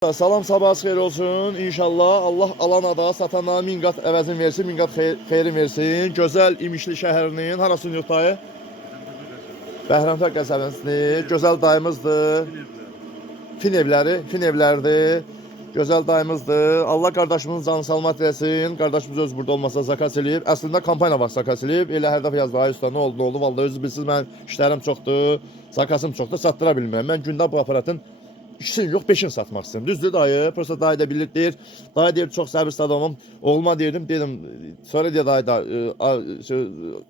Salam, sabahınız xeyir olsun. İnşallah Allah alana da satana min qat əvəzin versin, min qat xeyrin versin. Gözəl İmişli şəhərinin harasının yox dayı? Bəhrəmtər qəsəbəsini. Gözəl dayımızdır. Fin evlərdir. Gözəl dayımızdır. Allah qardaşımızın canı salamat eləsin. Qardaşımız öz burada olmasa zakas eləyib. Əslində kampanya vaxt zakas eləyib. Elə hər dəfə yazdı, ay usta, nə oldu? Vallahi özünüz bilirsiniz, mən işlərim çoxdur, zakasım çoxdur, satdıra bilmirəm. Mən gündə bu aparatın İkisini yox, 5'ini satmaq istəyirəm. Düzdür dayı, prosta dayı da bilir, deyir. Dayı deyir, çox səbirsiz adamım. Oğluma dedim, sonra deyir dayı da,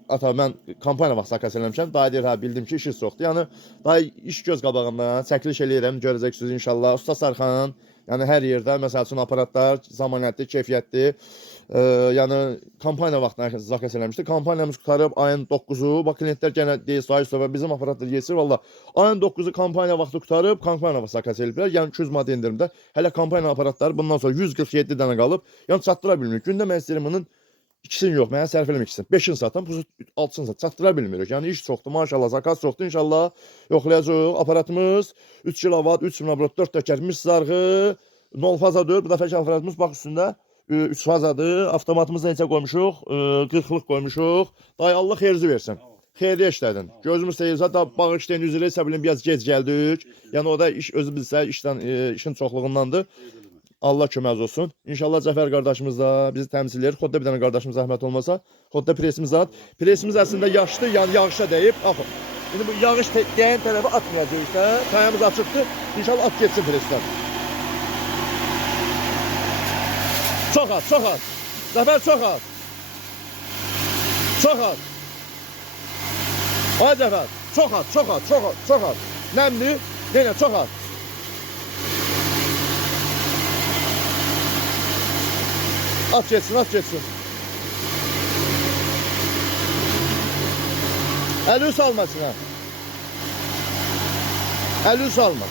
ata mən kampanya vaxt zakas eləmişəm. Dayı deyir, hə, bildim ki, işiniz çoxdur. Yəni, dayı iş göz qabağımdan, çəkiliş eləyirəm, görəcəksiniz inşallah. Usta Sarxan, yəni hər yerdə, məsəl üçün aparatlar, zamanətli, keyfiyyətli. Yəni kampanya vaxtında zakas eləmişdi. Kampaniyamız qutarıb ayın 9'u. Bax klientlər yenə deyir, sayı üstə bizim aparatlar yesir valla. Ayın 9'u kampanya vaxtı qutarıb, kampanya vaxtı zakas eləyiblər. Yəni 200 manat endirimdə. Hələ kampanya aparatları bundan sonra 147 dənə qalıb. Yəni çatdıra bilmirik. Gündə mən istəyirəm bunun ikisini yox, mənə sərf eləmək ikisini. 5'ini satan, bu 6'sını satan. Çatdıra bilmirik. Yəni iş çoxdur, maşallah, zakas çoxdur. İnşallah yoxlayacaq. Aparatımız 3 kW, 3 mabrat, 4 təkər, mis sarğı, 0 fazadır. Bu dəfəki aparatımız bax üstündə. 3 fazadır. Avtomatımızda neçə qoymuşuq? 40'lıq qoymuşuq. Dayı Allah xeyirci versin. Xeyirli işlədin. Gözümüz seyirsə, da bağışlayın üzrə isə bilin, biraz gec gəldik. Yəni o da iş özü bilsə, işin çoxluğundandır. Allah köməz olsun. İnşallah Cəfər qardaşımız da bizi təmsil edir. Xodda bir dənə qardaşımız zəhmət olmasa. Xodda presimiz at. Presimiz əslində yaşlı, yəni yağışa dəyib. Baxın. İndi bu yağış dəyən tərəfə atmayacaq işte. Tayamız açıqdır. İnşallah at getsin presdən. Çok az, çok az. Zafer çok az. Çok az. Ay Zafer, çok az, çok az, çok az, çok az. Nemli, yine çok az. At geçsin, at geçsin. Eli salmasın ha. Eli salma.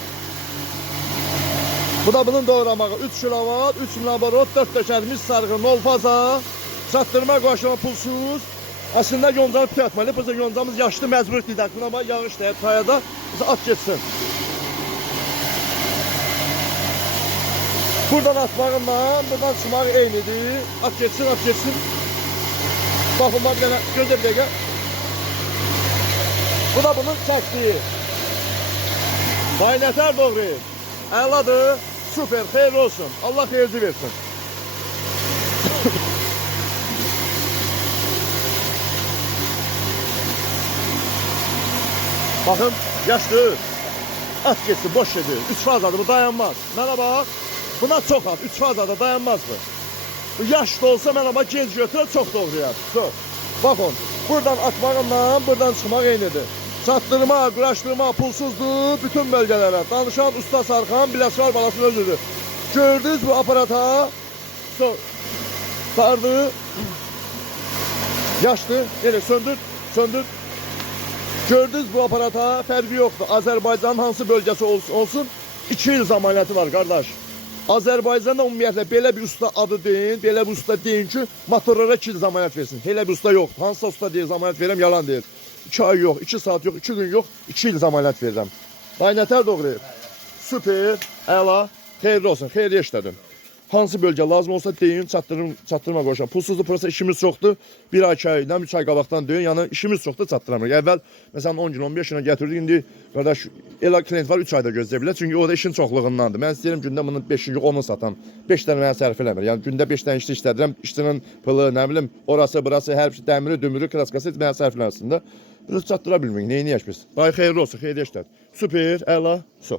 Bu da bunun doğramağı 3 kW, 3 laborot, 4 dökərmiş sarğı, 0 faza, çatdırma qoşulma pulsuz. Əslində yoncanı tükətməli, biz yoncamız yaşlı məcbur edək. Buna bax, yağış deyək, tayada biz at geçsin. Buradan atmağından, buradan çıxmaq eynidir. At geçsin, at geçsin. Baxın, bax, gözə bir dəqiqə. Bu da bunun çəkdiyi. Qaynətər doğru. Əladır, süper, xeyirli olsun. Allah xeyirci versin. Bakın, yaşlı. At geçsin, boş yedi. 3 fazadır, bu dayanmaz. Mənə bax, buna çox at. 3 fazada dayanmaz bu. Bu yaşlı olsa mənə bax, gec götürür, çox doğrayar. Çox. Bakın, buradan atmağımla, buradan çıxmaq eynidir. Çatdırma, quraşdırma pulsuzdur bütün bölgelere. Danışan Usta Sarxan Biləsuvar balasının özüdür. Gördünüz bu aparata. Sardı. Yaşlı. Yine söndür. Gördünüz bu aparata, fərqi yoxdur. Azərbaycanın hansı bölgesi olsun 2 il zamanəti var qardaş. Azərbaycanda ümumiyyətlə belə bir usta adı deyin, belə bir usta deyin ki, motorlara 2 il zamanət versin. Elə bir usta yoxdur. Hansısa usta deyir, zamanət verəm, yalan deyir. 2 ay yox, 2 saat yox, 2 gün yox, 2 il zamanət verirəm. Qaynətər doğrayıb. Süper, əla, xeyirli olsun, xeyirli işlədin. Hansı bölgə lazım olsa deyin, çatdırma qoşan. Pulsuzdur, prosta işimiz çoxdur. 1 ay, 2 aydan, 3 ay qabaqdan deyin, yəni işimiz çoxdur, çatdıramırıq. Əvvəl, məsələn, 10 gün, 15 günə gətirdik, indi, qardaş, elə klient var, 3 ayda gözləyə bilər. Çünki o da işin çoxluğundandır. Mən istəyirəm gündə bunun 5'ini, 10'unu satan. 5 dənə mənə sərf eləmir. Yəni gündə 5 dənə işçi işlədirəm, işçinin pılı, nə bilim, orası, burası, hər şey, dəmiri, dümürü, kraskası mənə sərf eləsin də. Biz çatdıra bilmirik, neyini yaş biz. Dayı xeyirli olsun, xeyirli işlər. Süper, əla, su.